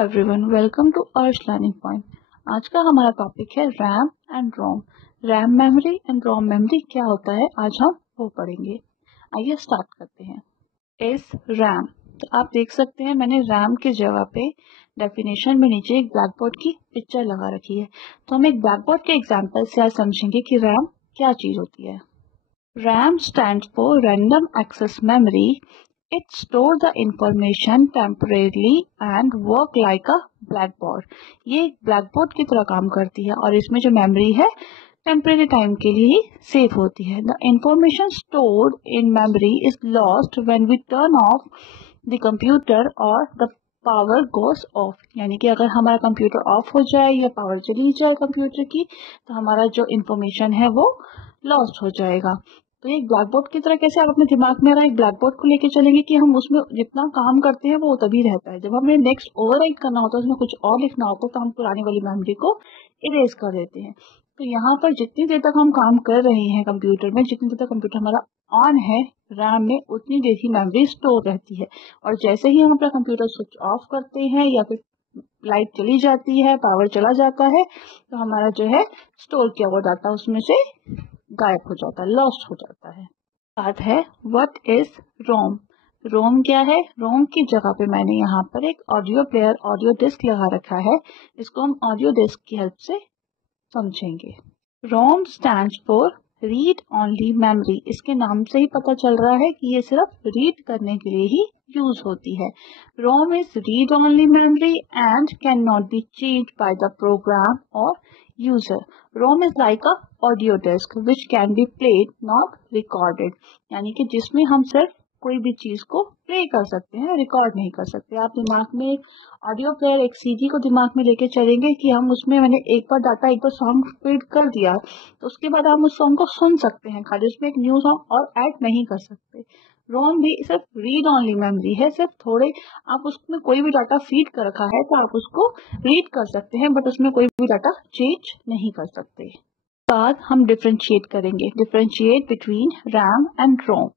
Everyone, welcome to Arsh learning point. आज का हमारा टॉपिक है RAM and ROM. RAM memory and ROM memory क्या होता है, आज हम वो पढ़ेंगे। आइए स्टार्ट करते हैं। इस रैम, तो आप देख सकते हैं मैंने रैम की जगह पे डेफिनेशन में नीचे एक ब्लैक बोर्ड की पिक्चर लगा रखी है। तो हम एक ब्लैक बोर्ड के एग्जाम्पल से आज समझेंगे कि रैम क्या चीज होती है। RAM stands for Random Access Memory. It stores the information temporarily and work like a blackboard. ये blackboard की तरह काम करती है और इसमें जो मेमोरी है टेम्परेरी टाइम के लिए ही सेव होती है। The information stored in memory is lost when we turn off the computer or the power goes off. यानी कि अगर हमारा कंप्यूटर ऑफ हो जाए या पावर चली जाए कंप्यूटर की, तो हमारा जो इंफॉर्मेशन है वो लॉस्ट हो जाएगा। तो एक ब्लैक बोर्ड की तरह कैसे आप अपने दिमाग में अगर एक ब्लैक बोर्ड को लेके चलेंगे कि हम उसमें जितना काम करते हैं वो तभी रहता है। जब हमें नेक्स्ट ओवरराइट करना होता है, उसमें कुछ और लिखना होता है, तो हम पुरानी वाली मेमोरी को इरेज कर देते हैं। तो यहाँ पर जितनी देर तक हम काम कर रहे हैं कंप्यूटर में, जितनी देर तक कंप्यूटर हमारा ऑन है रैम में, उतनी देर ही मेमोरी स्टोर रहती है। और जैसे ही हम अपना कंप्यूटर स्विच ऑफ करते हैं या फिर लाइट चली जाती है, पावर चला जाता है, तो हमारा जो है स्टोर किया हुआ डाटा उसमें से गायब हो जाता है, लॉस्ट हो जाता है। बात है व्हाट इज रोम। रोम क्या है? रोम की जगह पे मैंने यहाँ पर एक ऑडियो प्लेयर, ऑडियो डिस्क लगा रखा है। इसको हम ऑडियो डिस्क की हेल्प से समझेंगे। रोम stands for read only memory. इसके नाम से ही पता चल रहा है कि ये सिर्फ रीड करने के लिए ही यूज होती है। ROM is read only memory and can not be changed by the program और user. ROM is like a audio disc which can be played not recorded. यानी कि जिसमें हम सिर्फ कोई भी चीज को प्ले कर सकते हैं, रिकॉर्ड नहीं कर सकते। आप दिमाग में ऑडियो प्लेयर, एक सीडी को दिमाग में लेके चलेंगे कि हम उसमें मैंने एक बार डाटा, एक बार सॉन्ग फीड कर दिया, तो उसके बाद हम उस सॉन्ग को सुन सकते हैं, खाली उसमें एक न्यू सॉन्ग और ऐड नहीं कर सकते। रोम भी सिर्फ रीड ओनली मेमोरी है, सिर्फ थोड़े आप उसमें कोई भी डाटा फीड कर रखा है तो आप उसको रीड कर सकते हैं, बट उसमें कोई भी डाटा चेंज नहीं कर सकते। बाद हम डिफरेंशिएट करेंगे, differentiate between RAM and ROM.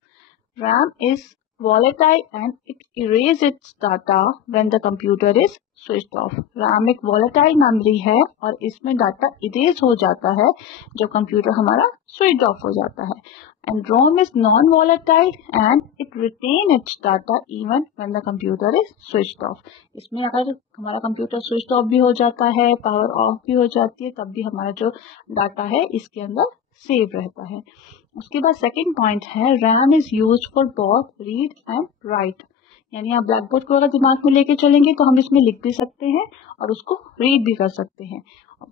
RAM is volatile and it erases its data when the computer is switched off. RAM एक volatile memory है और इसमें डाटा इरेज हो जाता है जब कंप्यूटर हमारा स्विच ऑफ हो जाता है। And ROM is non-volatile and it retain its data even when the computer is switched off. इसमें अगर हमारा कंप्यूटर स्विच ऑफ भी हो जाता है, पावर ऑफ भी हो जाती है, तब भी हमारा जो डाटा है इसके अंदर सेव रहता है। उसके बाद सेकंड पॉइंट है RAM is use for both read and right. यानी आप ब्लैक बोर्ड को अगर दिमाग में लेके चलेंगे तो हम इसमें लिख भी सकते हैं और उसको रीड भी कर सकते हैं।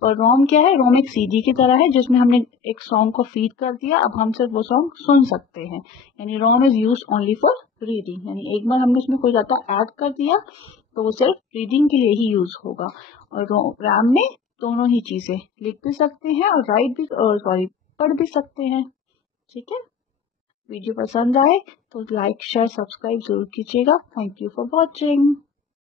और रोम क्या है? रोम एक सीडी की तरह है जिसमें हमने एक सॉन्ग को फीड कर दिया, अब हम सिर्फ वो सॉन्ग सुन सकते हैं। यानी ROM is use only for reading. यानी एक बार हमने उसमें कोई डाटा ऐड कर दिया तो वो सिर्फ रीडिंग के लिए ही यूज होगा। और रैम में दोनों ही चीजें लिख भी सकते हैं और राइट भी, पढ़ भी सकते हैं। ठीक है, वीडियो पसंद आए तो लाइक शेयर सब्सक्राइब जरूर कीजिएगा। Thank you for watching.